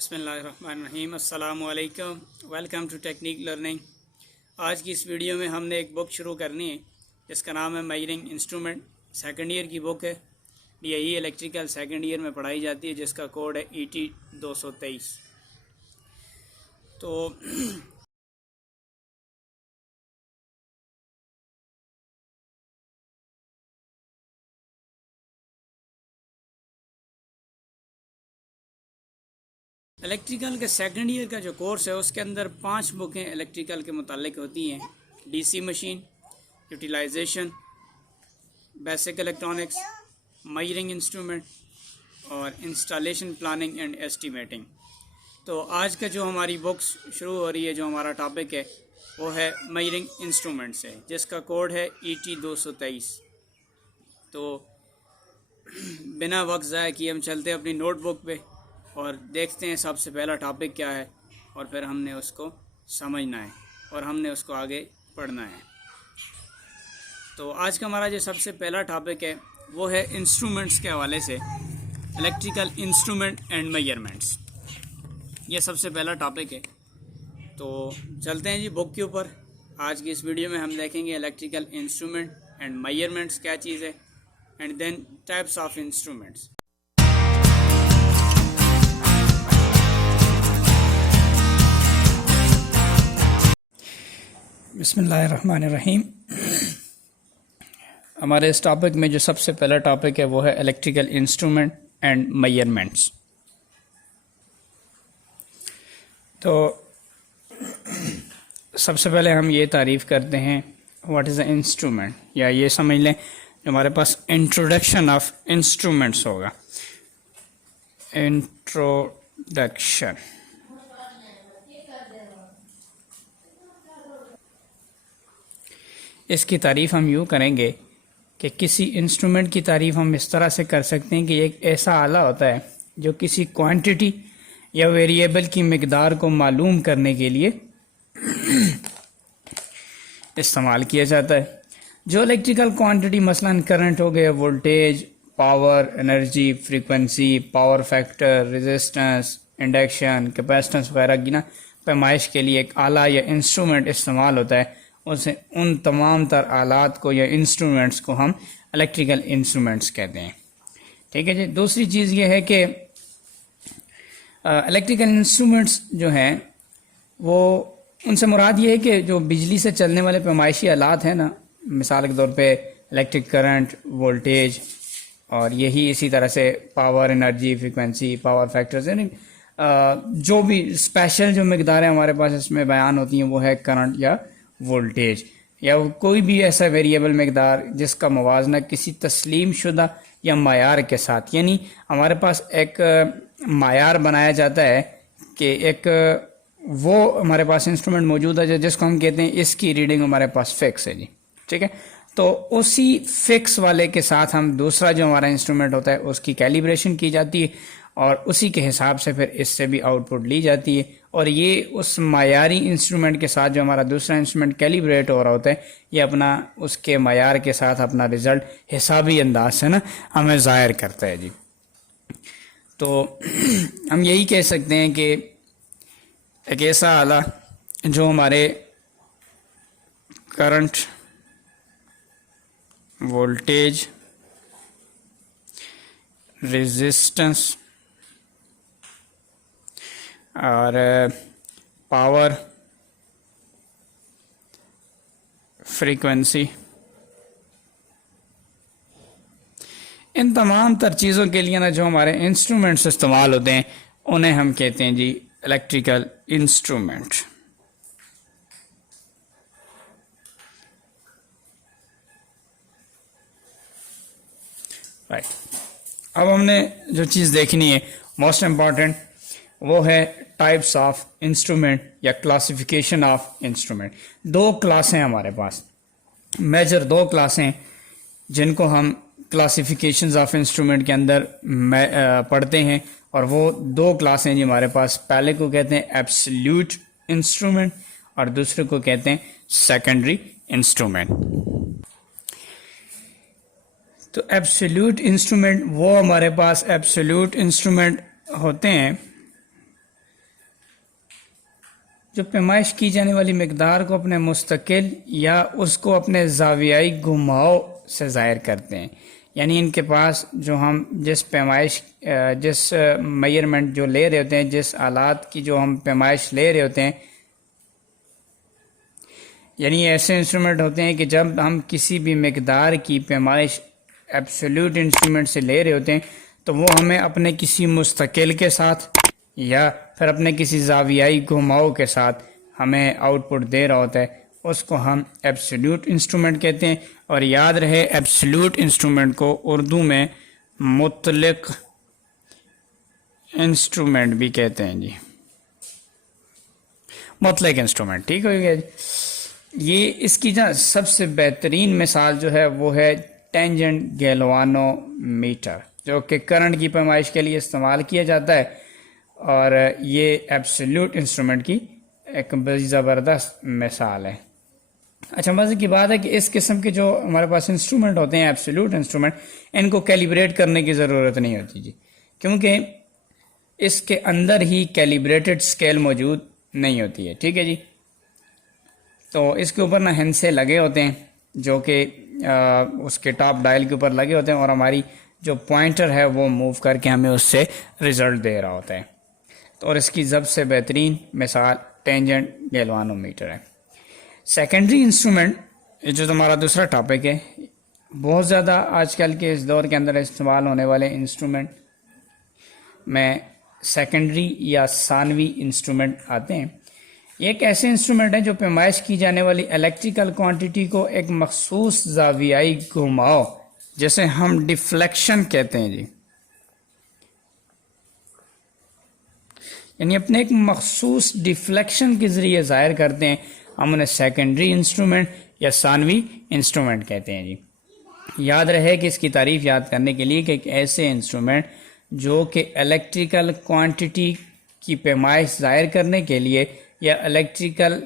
बिस्मिल्लाहिर्रहमानिर्रहीम अस्सलामु अलैकुम। Welcome to technique learning. आज की इस वीडियो में हमने एक बुक शुरू करनी है जिसका नाम है मेजरिंग इंस्ट्रूमेंट। सेकंड ईयर की बुक है, यही इलेक्ट्रिकल सेकंड ईयर में पढ़ाई जाती है, जिसका कोड है ET 223। तो इलेक्ट्रिकल के सेकंड ईयर का जो कोर्स है उसके अंदर 5 बुकें इलेक्ट्रिकल के मुतालिक होती हैं। DC machine, utilization, basic electronics, measuring instrument और इंस्टॉलेशन प्लानिंग एंड एस्टिमेटिंग। तो आज का जो हमारी बुक्स शुरू हो रही है, जो हमारा टॉपिक है वो है मेजरिंग इंस्ट्रूमेंट से, जिसका कोड है ET 223। तो बिना वक्त ज़ाया किए हम चलते हैं अपनी नोटबुक पे और देखते हैं सबसे पहला टॉपिक क्या है, और फिर हमने उसको समझना है और हमने उसको आगे पढ़ना है। तो आज का हमारा जो सबसे पहला टॉपिक है वो है इंस्ट्रूमेंट्स के हवाले से, इलेक्ट्रिकल इंस्ट्रूमेंट एंड मेजरमेंट्स। ये सबसे पहला टॉपिक है। तो चलते हैं जी बुक के ऊपर। आज की इस वीडियो में हम देखेंगे इलेक्ट्रिकल इंस्ट्रूमेंट एंड मेजरमेंट्स क्या चीज़ है, and then types of instruments. बिस्मिल्लाहिर्रहमानिर्रहीम। हमारे इस टॉपिक में जो सबसे पहला टॉपिक है वो है इलेक्ट्रिकल इंस्ट्रूमेंट एंड मेजरमेंट्स। तो सबसे पहले हम ये तारीफ़ करते हैं व्हाट इज़ अ इंस्ट्रूमेंट, या ये समझ लें जो हमारे पास इंट्रोडक्शन ऑफ इंस्ट्रूमेंट्स होगा। इंट्रोडक्शन, इसकी तारीफ़ हम यूँ करेंगे कि किसी इंस्ट्रूमेंट की तारीफ़ हम इस तरह से कर सकते हैं कि एक ऐसा आला होता है जो किसी क्वांटिटी या वेरिएबल की मिकदार को मालूम करने के लिए इस्तेमाल किया जाता है। जो इलेक्ट्रिकल क्वांटिटी मसलन करंट हो गया, voltage, power, energy, frequency, power factor, resistance, induction, capacitance वगैरह की ना पैमाइश के लिए एक आला या इंस्ट्रूमेंट इस्तेमाल होता है, उसे उन तमाम तर आलात को या इंस्ट्रूमेंट्स को हम इलेक्ट्रिकल इंस्ट्रूमेंट्स कहते हैं। ठीक है जी। दूसरी चीज़ ये है कि इलेक्ट्रिकल इंस्ट्रूमेंट्स जो हैं वो, उनसे मुराद ये है कि जो बिजली से चलने वाले पैमाइशी आलात हैं ना, मिसाल के तौर पे इलेक्ट्रिक करंट, वोल्टेज, और यही इसी तरह से power, energy, frequency, power factors, यानी जो भी स्पेशल जो मिकदारें हमारे पास इसमें बयान होती हैं वो है करंट या वोल्टेज, या कोई भी ऐसा वेरिएबल मिकदार जिसका मुवाजना किसी तस्लीम शुदा या मायार के साथ, यानी हमारे पास एक मायार बनाया जाता है कि एक वो हमारे पास इंस्ट्रूमेंट मौजूद है जिसको हम कहते हैं इसकी रीडिंग हमारे पास फिक्स है जी। ठीक है। तो उसी फिक्स वाले के साथ हम दूसरा जो हमारा इंस्ट्रूमेंट होता है उसकी कैलिब्रेशन की जाती है और उसी के हिसाब से फिर इससे भी आउटपुट ली जाती है, और ये उस मायारी इंस्ट्रूमेंट के साथ जो हमारा दूसरा इंस्ट्रूमेंट कैलिब्रेट हो रहा होता है, ये अपना उसके मायार के साथ अपना रिजल्ट हिसाबी अंदाज से ना हमें ज़ाहिर करता है जी। तो हम यही कह सकते हैं कि एक ऐसा आला जो हमारे करंट, वोल्टेज, रेजिस्टेंस और पावर, फ्रीक्वेंसी, इन तमाम तर चीज़ों के लिए ना जो हमारे इंस्ट्रूमेंट्स इस्तेमाल होते हैं उन्हें हम कहते हैं जी इलेक्ट्रिकल इंस्ट्रूमेंट। राइट। अब हमने जो चीज़ देखनी है मोस्ट इम्पॉर्टेंट, वो है टाइप्स ऑफ इंस्ट्रूमेंट या क्लासिफिकेशन ऑफ इंस्ट्रूमेंट। दो क्लास हैं हमारे पास, मेजर दो क्लासें हैं जिनको हम क्लासिफिकेशंस ऑफ इंस्ट्रूमेंट के अंदर पढ़ते हैं, और वो दो क्लासें जी हमारे पास, पहले को कहते हैं एब्सोल्यूट इंस्ट्रूमेंट और दूसरे को कहते हैं सेकेंडरी इंस्ट्रूमेंट। तो एब्सोल्यूट इंस्ट्रूमेंट वो हमारे पास एब्सोल्यूट इंस्ट्रूमेंट होते हैं जो पैमाइश की जाने वाली मकदार को अपने मुस्तकिल या उसको अपने जावियाई घुमाव से ज़ाहिर करते हैं। यानी इनके पास जो हम जिस पैमाइश जिस मेजरमेंट जो ले रहे होते हैं, जिस आलात की जो हम पैमाइश ले रहे होते हैं, यानी ऐसे इंस्ट्रूमेंट होते हैं कि जब हम किसी भी मकदार की पैमाइश एब्सोल्यूट इंस्ट्रूमेंट से ले रहे होते हैं तो वो हमें अपने किसी मुस्तकिल के साथ या फिर अपने किसी जावियाई घुमाव के साथ हमें आउटपुट दे रहा होता है, उसको हम एब्सोल्यूट इंस्ट्रूमेंट कहते हैं। और याद रहे एब्सोल्यूट इंस्ट्रूमेंट को उर्दू में मुतलक इंस्ट्रूमेंट भी कहते हैं जी, मुतलक इंस्ट्रूमेंट। ठीक हो गया जी। ये इसकी जो सबसे बेहतरीन मिसाल जो है वो है टेंजेंट गैल्वानोमीटर, जो कि करंट की पैमाइश के लिए इस्तेमाल किया जाता है। और ये एब्सोल्यूट इंस्ट्रूमेंट की एक बड़ी ज़बरदस्त मिसाल है। अच्छा, मज़े की बात है कि इस किस्म के जो हमारे पास इंस्ट्रूमेंट होते हैं एब्सोल्यूट इंस्ट्रूमेंट, इनको कैलिब्रेट करने की ज़रूरत नहीं होती जी, क्योंकि इसके अंदर ही कैलिब्रेटेड स्केल मौजूद नहीं होती है। ठीक है जी। तो इसके ऊपर ना हिंसे लगे होते हैं जो कि उसके टॉप डायल के ऊपर लगे होते हैं, और हमारी जो पॉइंटर है वो मूव करके हमें उससे रिजल्ट दे रहा होता है। तो और इसकी सबसे बेहतरीन मिसाल टेंजेंट गैल्वानोमीटर है। सेकेंडरी इंस्ट्रूमेंट, ये जो हमारा दूसरा टॉपिक है, बहुत ज़्यादा आजकल के इस दौर के अंदर इस्तेमाल होने वाले इंस्ट्रूमेंट में सेकेंडरी या सानवी इंस्ट्रूमेंट आते हैं। ये एक ऐसे इंस्ट्रूमेंट हैं जो पैमाइश की जाने वाली इलेक्ट्रिकल क्वांटिटी को एक मखसूस जावियाई घुमाव, जैसे हम डिफ्लेक्शन कहते हैं जी, यानी अपने एक मखसूस डिफ्लेक्शन के ज़रिए ज़ाहिर करते हैं। हम उन्हें सेकेंडरी इंस्ट्रूमेंट या सानवी इंस्ट्रूमेंट कहते हैं जी। याद रहे कि इसकी तारीफ याद करने के लिए कि एक ऐसे इंस्ट्रूमेंट जो कि इलेक्ट्रिकल क्वांटिटी की पैमाइश ज़ाहिर करने के लिए या इलेक्ट्रिकल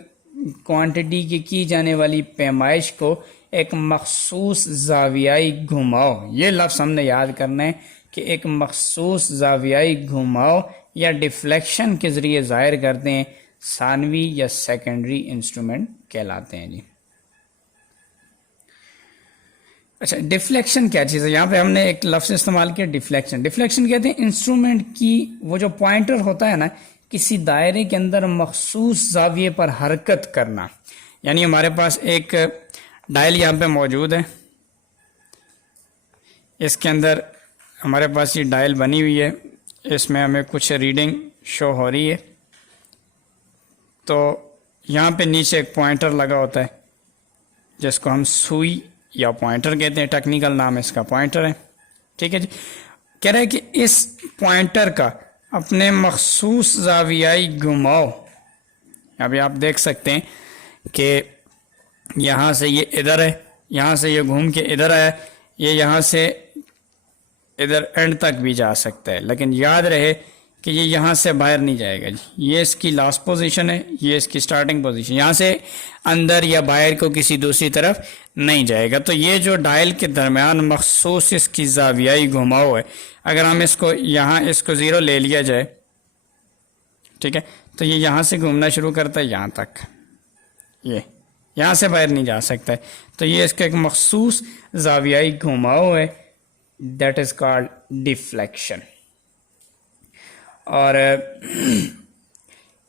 क्वांटिटी की जाने वाली पैमाइश को एक मखसूस जावियाई घुमाव, ये लफ्ज़ हमने याद करना है कि एक मखसूस जावियाई घुमाव या डिफ्लेक्शन के ज़रिए ज़ाहिर करते हैं, सानवी या सेकेंडरी इंस्ट्रूमेंट कहलाते हैं जी। अच्छा, डिफ्लेक्शन क्या चीज़ है? यहाँ पे हमने एक लफ्ज़ इस्तेमाल किया डिफ्लेक्शन। डिफ्लेक्शन कहते हैं इंस्ट्रूमेंट की वो जो पॉइंटर होता है ना, किसी दायरे के अंदर मखसूस जाविये पर हरकत करना। यानी हमारे पास एक डायल यहाँ पे मौजूद है, इसके अंदर हमारे पास ये डायल बनी हुई है, इसमें हमें कुछ रीडिंग शो हो रही है। तो यहाँ पे नीचे एक पॉइंटर लगा होता है जिसको हम सुई या पॉइंटर कहते हैं, टेक्निकल नाम इसका पॉइंटर है। ठीक है जी। कह रहा है कि इस पॉइंटर का अपने मखसूस जावियाई घुमाव, अभी आप देख सकते हैं कि यहाँ से ये इधर है, यहाँ से ये घूम के इधर आया, ये यहाँ से इधर एंड तक भी जा सकता है, लेकिन याद रहे कि ये यहाँ से बाहर नहीं जाएगा जी। ये इसकी लास्ट पोजीशन है, ये इसकी स्टार्टिंग पोजीशन, यहाँ से अंदर या बाहर को किसी दूसरी तरफ नहीं जाएगा। तो ये जो डायल के दरमियान मखसूस इसकी जावियाई घुमाव है, अगर हम इसको यहाँ इसको ज़ीरो ले लिया जाए, ठीक है, तो ये यहाँ से घूमना शुरू करता है यहाँ तक, ये यहाँ से बाहर नहीं जा सकता है। तो ये इसका एक मखसूस जावियाई घुमाव है, दैट इज़ कॉल्ड डिफ्लेक्शन। और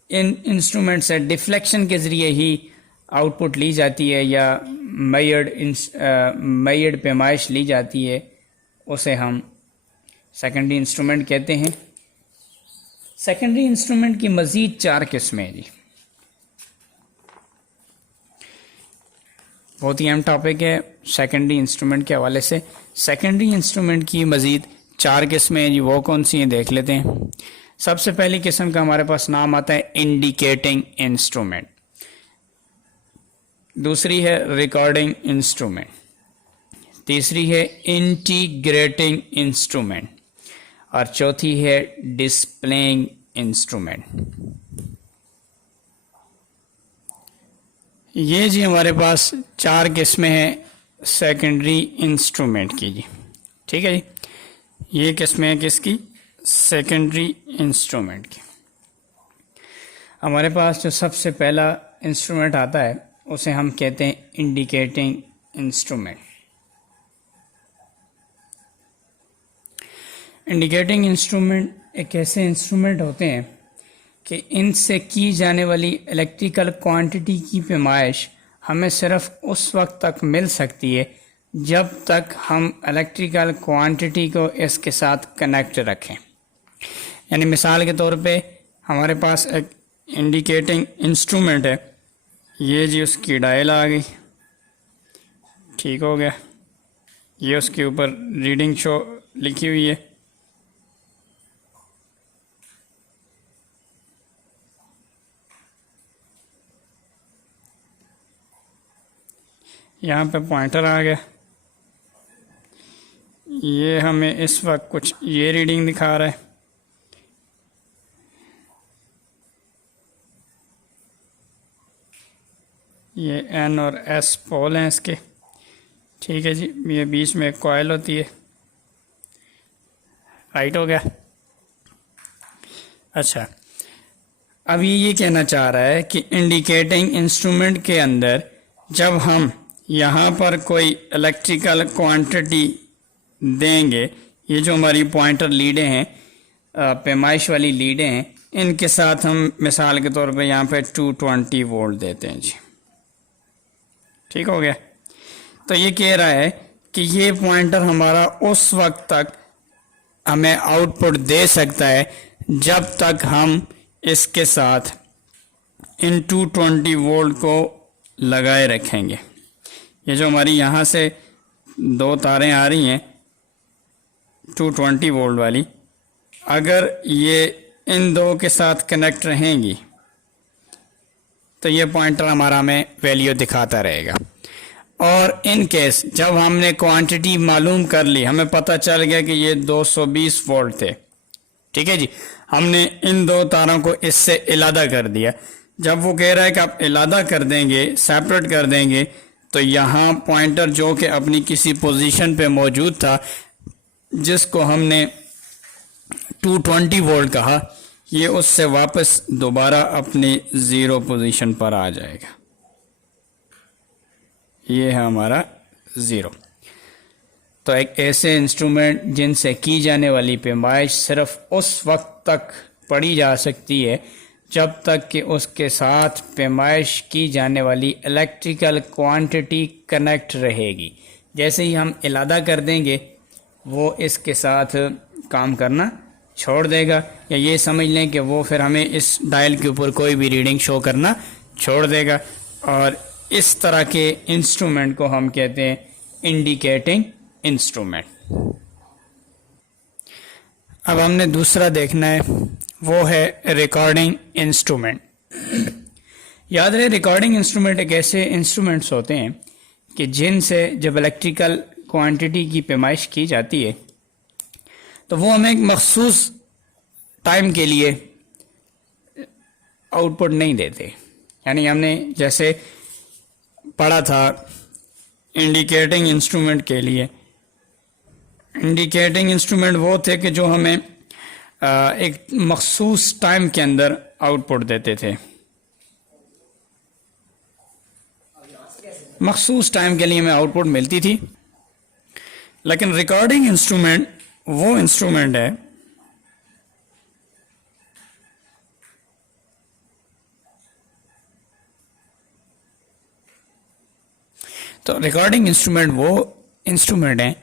इन इंस्ट्रूमेंट से डिफ्लेक्शन के ज़रिए ही आउटपुट ली जाती है या मेजर्ड पैमाइश ली जाती है, उसे हम सेकेंडरी इंस्ट्रूमेंट कहते हैं। सेकेंडरी इंस्ट्रूमेंट की मज़ीद 4 किस्में जी, बहुत ही अहम टॉपिक है सेकेंडरी इंस्ट्रूमेंट के हवाले से। सेकेंडरी इंस्ट्रूमेंट की मज़ीद 4 किस्में हैं जी, वो कौन सी हैं देख लेते हैं। सबसे पहली किस्म का हमारे पास नाम आता है इंडिकेटिंग इंस्ट्रूमेंट, दूसरी है रिकॉर्डिंग इंस्ट्रूमेंट, तीसरी है इंटीग्रेटिंग इंस्ट्रूमेंट, और चौथी है डिस्प्लेइंग इंस्ट्रूमेंट। ये जी हमारे पास 4 किस्में हैं सेकेंडरी इंस्ट्रूमेंट की जी। ठीक है जी, ये किस्में हैं किसकी? सेकेंडरी इंस्ट्रूमेंट की। हमारे पास जो सबसे पहला इंस्ट्रूमेंट आता है उसे हम कहते हैं इंडिकेटिंग इंस्ट्रूमेंट। इंडिकेटिंग इंस्ट्रूमेंट एक ऐसे इंस्ट्रूमेंट होते हैं कि इनसे की जाने वाली इलेक्ट्रिकल क्वांटिटी की पैमाइश हमें सिर्फ उस वक्त तक मिल सकती है जब तक हम इलेक्ट्रिकल क्वांटिटी को इसके साथ कनेक्ट रखें। यानी मिसाल के तौर पे हमारे पास एक इंडिकेटिंग इंस्ट्रूमेंट है, ये जी उसकी डायल आ गई, ठीक हो गया, ये उसके ऊपर रीडिंग शो लिखी हुई है। यहाँ पे पॉइंटर आ गया, ये हमें इस वक्त कुछ ये रीडिंग दिखा रहा है। ये एन और एस पोल हैं इसके, ठीक है जी। ये बीच में एक कॉइल होती है, राइट हो गया। अच्छा, अब ये कहना चाह रहा है कि इंडिकेटिंग इंस्ट्रूमेंट के अंदर जब हम यहाँ पर कोई इलेक्ट्रिकल क्वांटिटी देंगे, ये जो हमारी पॉइंटर लीडें हैं, पैमाइश वाली लीडें हैं, इनके साथ हम मिसाल के तौर पे यहाँ पे 220 वोल्ट देते हैं जी, ठीक हो गया। तो ये कह रहा है कि ये पॉइंटर हमारा उस वक्त तक हमें आउटपुट दे सकता है जब तक हम इसके साथ इन 220 वोल्ट को लगाए रखेंगे। ये जो हमारी यहाँ से दो तारें आ रही हैं 220 वोल्ट वाली, अगर ये इन दो के साथ कनेक्ट रहेंगी तो ये पॉइंटर हमारा हमें वैल्यू दिखाता रहेगा। और इन केस जब हमने क्वांटिटी मालूम कर ली, हमें पता चल गया कि ये 220 वोल्ट थे, ठीक है जी, हमने इन दो तारों को इससे इलादा कर दिया। जब वो कह रहा है कि आप इलादा कर देंगे, सेपरेट कर देंगे, तो यहाँ पॉइंटर जो कि अपनी किसी पोजीशन पे मौजूद था, जिसको हमने 220 वोल्ट कहा, ये उससे वापस दोबारा अपनी ज़ीरो पोजीशन पर आ जाएगा। ये है हमारा ज़ीरो। तो एक ऐसे इंस्ट्रूमेंट जिनसे की जाने वाली पैमाइश सिर्फ उस वक्त तक पढ़ी जा सकती है जब तक कि उसके साथ पैमाइश की जाने वाली इलेक्ट्रिकल क्वांटिटी कनेक्ट रहेगी। जैसे ही हम इलादा कर देंगे वो इसके साथ काम करना छोड़ देगा, या ये समझ लें कि वो फिर हमें इस डायल के ऊपर कोई भी रीडिंग शो करना छोड़ देगा। और इस तरह के इंस्ट्रूमेंट को हम कहते हैं इंडिकेटिंग इंस्ट्रूमेंट। अब हमने दूसरा देखना है, वो है रिकॉर्डिंग इंस्ट्रूमेंट। याद रहे, रिकॉर्डिंग इंस्ट्रूमेंट एक ऐसे इंस्ट्रूमेंट्स होते हैं कि जिनसे जब इलेक्ट्रिकल क्वांटिटी की पैमाइश की जाती है तो वो हमें एक मखसूस टाइम के लिए आउटपुट नहीं देते। यानी हमने जैसे पढ़ा था इंडिकेटिंग इंस्ट्रूमेंट के लिए, इंडिकेटिंग इंस्ट्रूमेंट वो थे कि जो हमें एक मखसूस टाइम के अंदर आउटपुट देते थे। मखसूस टाइम के लिए हमें आउटपुट मिलती थी। लेकिन रिकॉर्डिंग इंस्ट्रूमेंट वो इंस्ट्रूमेंट है तो रिकॉर्डिंग इंस्ट्रूमेंट वो इंस्ट्रूमेंट हैं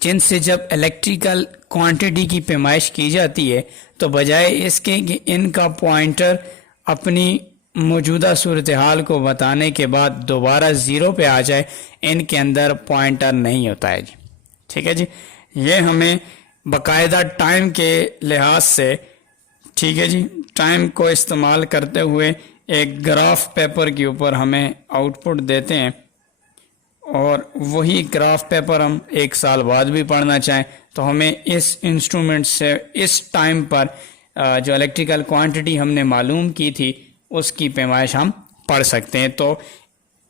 जिनसे जब इलेक्ट्रिकल क्वांटिटी की पैमाइश की जाती है तो बजाय इसके कि इनका पॉइंटर अपनी मौजूदा सूरत हाल को बताने के बाद दोबारा ज़ीरो पे आ जाए, इनके अंदर पॉइंटर नहीं होता है जी, ठीक है जी। ये हमें बाकायदा टाइम के लिहाज से, ठीक है जी, टाइम को इस्तेमाल करते हुए एक ग्राफ पेपर के ऊपर हमें आउटपुट देते हैं, और वही ग्राफ पेपर हम एक साल बाद भी पढ़ना चाहें तो हमें इस इंस्ट्रूमेंट से इस टाइम पर जो इलेक्ट्रिकल क्वांटिटी हमने मालूम की थी उसकी पैमाइश हम पढ़ सकते हैं। तो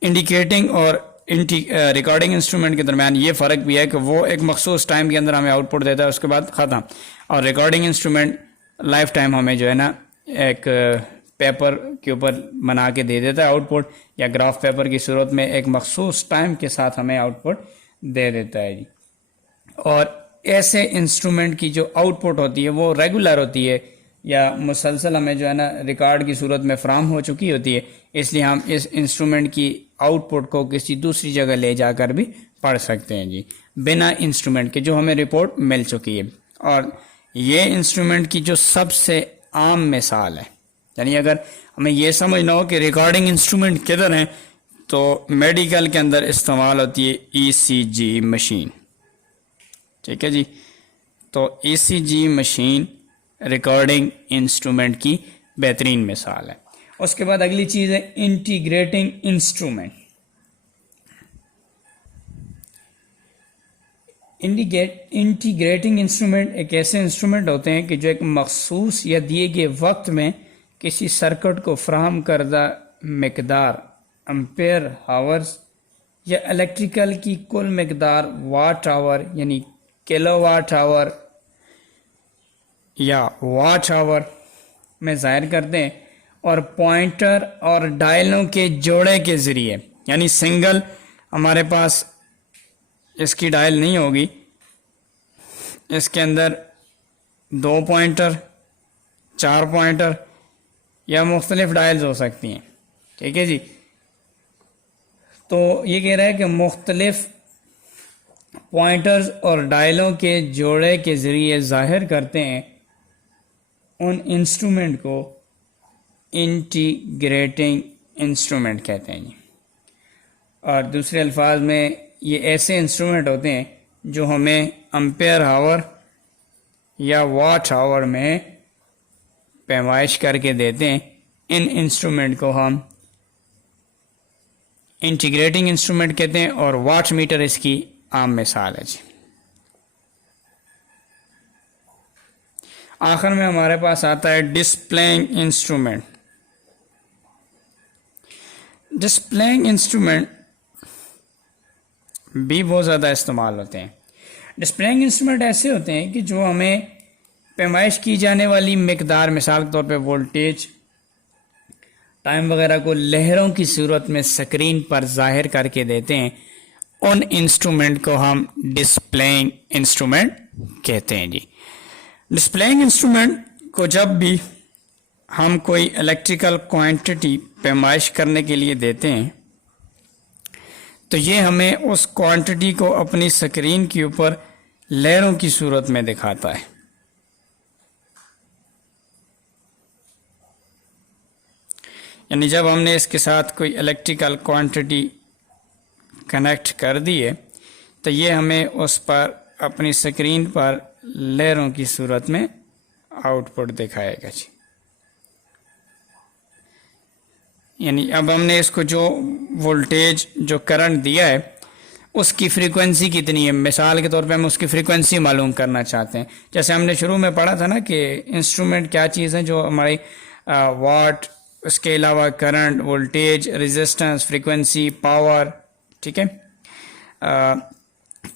इंडिकेटिंग और रिकॉर्डिंग इंस्ट्रूमेंट के दरमियान ये फ़र्क भी है कि वो एक मखसूस टाइम के अंदर हमें आउटपुट देता है, उसके बाद ख़त्म। और रिकॉर्डिंग इंस्ट्रूमेंट लाइफ टाइम हमें जो है ना एक पेपर के ऊपर बना के दे देता है आउटपुट, या ग्राफ पेपर की सूरत में एक मखसूस टाइम के साथ हमें आउटपुट दे देता है जी। और ऐसे इंस्ट्रूमेंट की जो आउटपुट होती है वो रेगुलर होती है या मुसलसल हमें जो है ना रिकॉर्ड की सूरत में फ्राहम हो चुकी होती है, इसलिए हम इस इंस्ट्रूमेंट की आउटपुट को किसी दूसरी जगह ले जाकर भी पढ़ सकते हैं जी, बिना इंस्ट्रूमेंट के, जो हमें रिपोर्ट मिल चुकी है। और ये इंस्ट्रूमेंट की जो सबसे आम मिसाल है, यानी अगर हमें ये समझना हो कि रिकॉर्डिंग इंस्ट्रूमेंट किधर हैं, तो मेडिकल के अंदर इस्तेमाल होती है ईसीजी मशीन। ठीक है जी, तो ईसीजी मशीन रिकॉर्डिंग इंस्ट्रूमेंट की बेहतरीन मिसाल है। उसके बाद अगली चीज है इंटीग्रेटिंग इंस्ट्रूमेंट। इंटीग्रेटिंग इंस्ट्रूमेंट एक ऐसे इंस्ट्रूमेंट होते हैं कि जो एक मखसूस या दिए गए वक्त में किसी सर्किट को फ्राहम करदा मकदार एम्पेयर हावर्स या इलेक्ट्रिकल की कुल मकदार वाट आवर यानी किलोवाट आवर या वाट आवर में ज़ाहिर करते हैं, और पॉइंटर और डायलों के जोड़े के ज़रिए, यानी सिंगल हमारे पास इसकी डायल नहीं होगी, इसके अंदर 2 पॉइंटर, 4 पॉइंटर या मुख्तलिफ डायल्स हो सकती हैं। ठीक है जी, तो ये कह रहा है कि मुख्तलिफ पॉइंटर्स और डायलों के जोड़े के ज़रिए ज़ाहिर करते हैं उन इंस्ट्रूमेंट को इंटीग्रेटिंग इंस्ट्रूमेंट कहते हैं जी। और दूसरे अल्फाज में ये ऐसे इंस्ट्रूमेंट होते हैं जो हमें एम्पेयर हावर या वाट आवर में पैमाइश करके देते हैं। इन इंस्ट्रूमेंट को हम इंटीग्रेटिंग इंस्ट्रूमेंट कहते हैं और वाट मीटर इसकी आम मिसाल है जी। आखिर में हमारे पास आता है डिस्प्लेइंग इंस्ट्रूमेंट। डिस्प्लेइंग इंस्ट्रूमेंट भी बहुत ज़्यादा इस्तेमाल होते हैं। डिस्प्लेइंग इंस्ट्रूमेंट ऐसे होते हैं कि जो हमें पैमाइश की जाने वाली मकदार, मिसाल के तौर पे वोल्टेज, टाइम वगैरह को लहरों की सूरत में स्क्रीन पर जाहिर करके देते हैं। उन इंस्ट्रूमेंट को हम डिस्प्लेइंग इंस्ट्रूमेंट कहते हैं जी। डिस्प्लेइंग इंस्ट्रूमेंट को जब भी हम कोई इलेक्ट्रिकल क्वांटिटी पैमाइश करने के लिए देते हैं तो ये हमें उस क्वांटिटी को अपनी स्क्रीन के ऊपर लहरों की सूरत में दिखाता है। यानी जब हमने इसके साथ कोई इलेक्ट्रिकल क्वांटिटी कनेक्ट कर दी है तो ये हमें उस पर अपनी स्क्रीन पर लहरों की सूरत में आउटपुट दिखाएगा जी। यानी अब हमने इसको जो वोल्टेज, जो करंट दिया है उसकी फ्रीक्वेंसी कितनी है, मिसाल के तौर पे हम उसकी फ्रीक्वेंसी मालूम करना चाहते हैं। जैसे हमने शुरू में पढ़ा था ना कि इंस्ट्रूमेंट क्या चीज़ है, जो हमारी वाट, उसके अलावा current, voltage, resistance, frequency, power, ठीक है,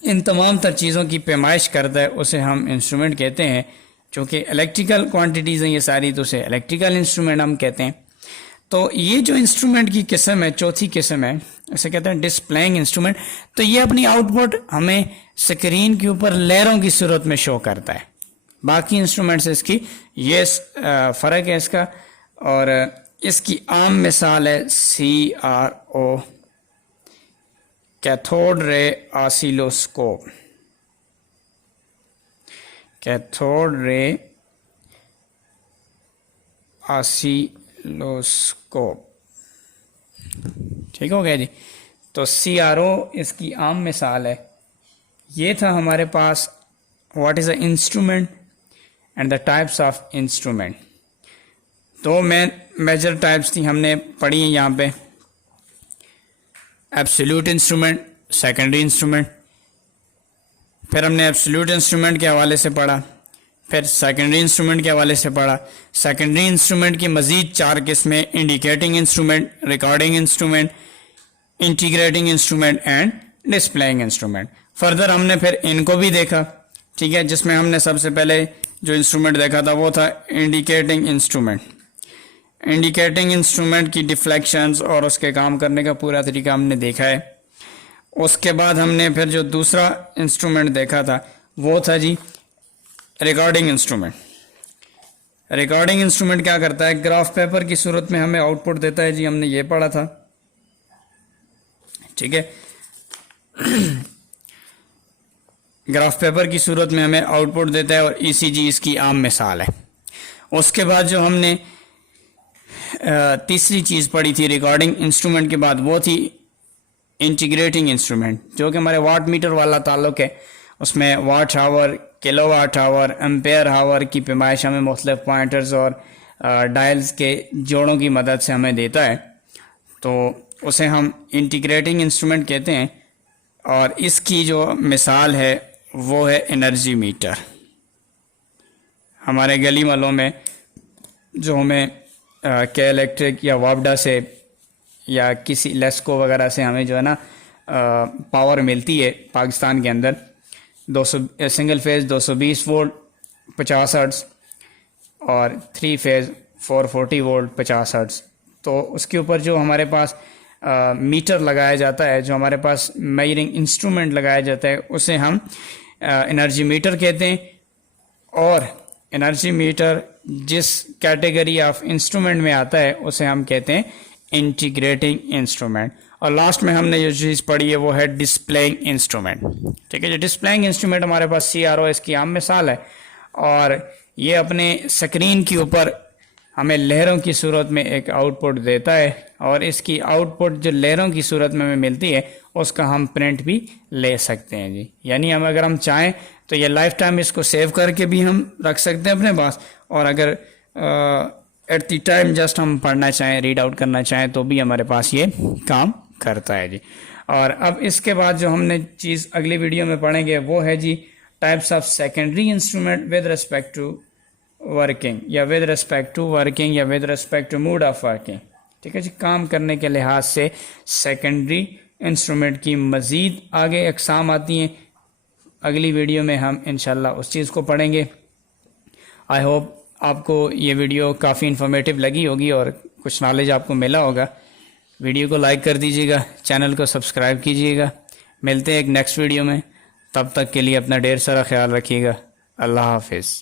इन तमाम तर चीज़ों की पैमाइश करता है, उसे हम इंस्ट्रूमेंट कहते हैं। चूँकि इलेक्ट्रिकल क्वांटिटीज़ हैं ये सारी, तो उसे इलेक्ट्रिकल इंस्ट्रूमेंट हम कहते हैं। तो ये जो इंस्ट्रूमेंट की किस्म है, चौथी किस्म है, इसे कहते हैं डिस्प्लेइंग इंस्ट्रूमेंट। तो ये अपनी आउटपुट हमें स्क्रीन के ऊपर लहरों की सूरत में शो करता है। बाकी इंस्ट्रूमेंट से इसकी ये फ़र्क है इसका। और इसकी आम मिसाल है CRO, cathode ray oscilloscope. Cathode ray oscilloscope, ठीक हो गया जी। तो CRO इसकी आम मिसाल है। ये था हमारे पास what is a instrument and the types of instrument. दो मेजर टाइप्स थी हमने पढ़ी है यहाँ पे, एब्सोल्यूट इंस्ट्रूमेंट, सेकेंडरी इंस्ट्रूमेंट। फिर हमने एब्सोल्यूट इंस्ट्रूमेंट के हवाले से पढ़ा, फिर सेकेंडरी इंस्ट्रूमेंट के हवाले से पढ़ा। सेकेंडरी इंस्ट्रूमेंट की मज़ीद 4 किस्में, indicating instrument, recording instrument, integrating instrument and displaying instrument. Further हमने फिर इनको भी देखा, ठीक है, जिसमें हमने सबसे पहले जो इंस्ट्रूमेंट देखा था वो था इंडिकेटिंग इंस्ट्रूमेंट। इंडिकेटिंग इंस्ट्रूमेंट की डिफ्लेक्शंस और उसके काम करने का पूरा तरीका हमने देखा है। उसके बाद हमने फिर जो दूसरा इंस्ट्रूमेंट देखा था वो था जी रिकॉर्डिंग इंस्ट्रूमेंट। रिकॉर्डिंग इंस्ट्रूमेंट क्या करता है, ग्राफ पेपर की सूरत में हमें आउटपुट देता है जी, हमने ये पढ़ा था, ठीक है। ग्राफ पेपर की सूरत में हमें आउटपुट देता है और ईसीजी इसकी आम मिसाल है। उसके बाद जो हमने तीसरी चीज़ पढ़ी थी रिकॉर्डिंग इंस्ट्रूमेंट के बाद, वो थी इंटीग्रेटिंग इंस्ट्रूमेंट, जो कि हमारे वाट मीटर वाला ताल्लुक है। उसमें watt hour, kilowatt hour, ampere hour की पैमाइश हमें मुख्तलिफ पॉइंटर्स और डायल्स के जोड़ों की मदद से हमें देता है, तो उसे हम इंटीग्रेटिंग इंस्ट्रूमेंट कहते हैं। और इसकी जो मिसाल है वो है एनर्जी मीटर। हमारे गली महलों में जो हमें के इलेक्ट्रिक या वापडा से या किसी लेस्को वगैरह से हमें जो है ना पावर मिलती है पाकिस्तान के अंदर, 200 सिंगल फेज़ 220 वोल्ट 50 हर्ट्ज़ और 3 फेज़ 440 वोल्ट 50 हर्ट्ज़। तो उसके ऊपर जो हमारे पास मीटर लगाया जाता है, जो हमारे पास मेजरिंग इंस्ट्रूमेंट लगाया जाता है, उसे हम एनर्जी मीटर कहते हैं। और एनर्जी मीटर जिस कैटेगरी ऑफ इंस्ट्रूमेंट में आता है उसे हम कहते हैं इंटीग्रेटिंग इंस्ट्रूमेंट। और लास्ट में हमने जो चीज़ पढ़ी है वो है डिस्प्लेइंग इंस्ट्रूमेंट, ठीक है। जो डिस्प्लेइंग इंस्ट्रूमेंट हमारे पास CRO इसकी आम मिसाल है, और ये अपने स्क्रीन के ऊपर हमें लहरों की सूरत में एक आउटपुट देता है, और इसकी आउटपुट जो लहरों की सूरत में हमें मिलती है उसका हम प्रिंट भी ले सकते हैं जी। यानी हम अगर हम चाहें तो ये लाइफ टाइम इसको सेव करके भी हम रख सकते हैं अपने पास, और अगर एट द टाइम जस्ट हम पढ़ना चाहें, रीड आउट करना चाहें, तो भी हमारे पास ये काम करता है जी। और अब इसके बाद जो हमने चीज़ अगली वीडियो में पढ़ेंगे वो है जी types of secondary instrument with respect to working, या विद रिस्पेक्ट टू वर्किंग, या with respect to mood of working, ठीक है जी। काम करने के लिहाज से सेकेंडरी इंस्ट्रूमेंट की मज़ीद आगे अक़साम आती हैं। अगली वीडियो में हम इंशाल्लाह उस चीज़ को पढ़ेंगे। आई होप आपको ये वीडियो काफ़ी इन्फॉर्मेटिव लगी होगी और कुछ नॉलेज आपको मिला होगा। वीडियो को लाइक कर दीजिएगा, चैनल को सब्सक्राइब कीजिएगा। मिलते हैं एक नेक्स्ट वीडियो में, तब तक के लिए अपना ढेर सारा ख्याल रखिएगा। अल्लाह हाफिज़।